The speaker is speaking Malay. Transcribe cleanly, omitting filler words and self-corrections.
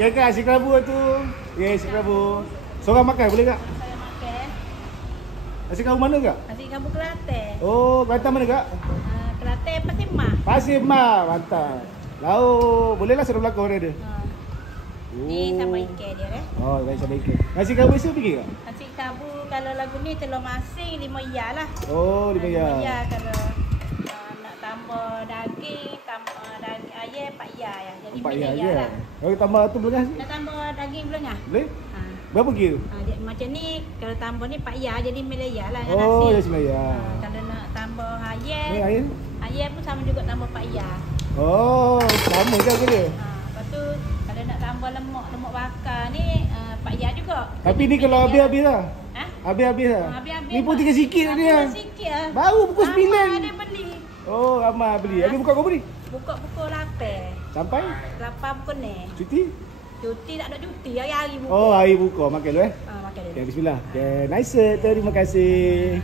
Ya kak, si kerabu tu. Ya, si kerabu. Seorang makan boleh kak? Saya makan. Nasi kerabu mana kak? Nasi kerabu Kelantan. Oh, Kelantan mana kak? Kelantan Pasir Mas. Pasir Mas, mantap. Lauk, bolehlah suruh belakang orang dia. Ni sama ikan dia Oh, baik sama ikan. Nasi kerabu esok pergi kak? Nasi kerabu kalau lagu ni telur masing 5 ya lah. Oh, 5 ya. 5 ya kalau nak tambah daging, tambah daging ayam 4 ya ya. Jadi 4 ya 5 je. lah. Kalau tambah tu belengah sikit. Nak tambah daging belengah? Boleh? Berapa kilo? Dia, macam ni kalau tambah ni 4 ya jadi 9 ya lah dengan Oh, nasi. ya 9 ya. Kalau nak tambah ayam. Ni ayam? Ayam pun sama juga tambah 4 ya. Oh, sama ke dia? Lepas tu kalau nak tambah lemak bakar ni 4 ya juga. Tapi ni kalau habis-habis lah. Ha? Habis-habis lah. Habis-habis Ni pun tinggal sikit lah dia. Sikit lah. Baru pukul 9. Ada beli. Oh, ramai beli. Habis buka kau beli? Buka pukul 8. Sampai? 8 pukul ni. Cuti? Cuti tak ada cuti. Hari-hari buka. Oh, hari buka. Makan dulu Makan dulu. Okay, bismillah. Okay, nice. Terima kasih.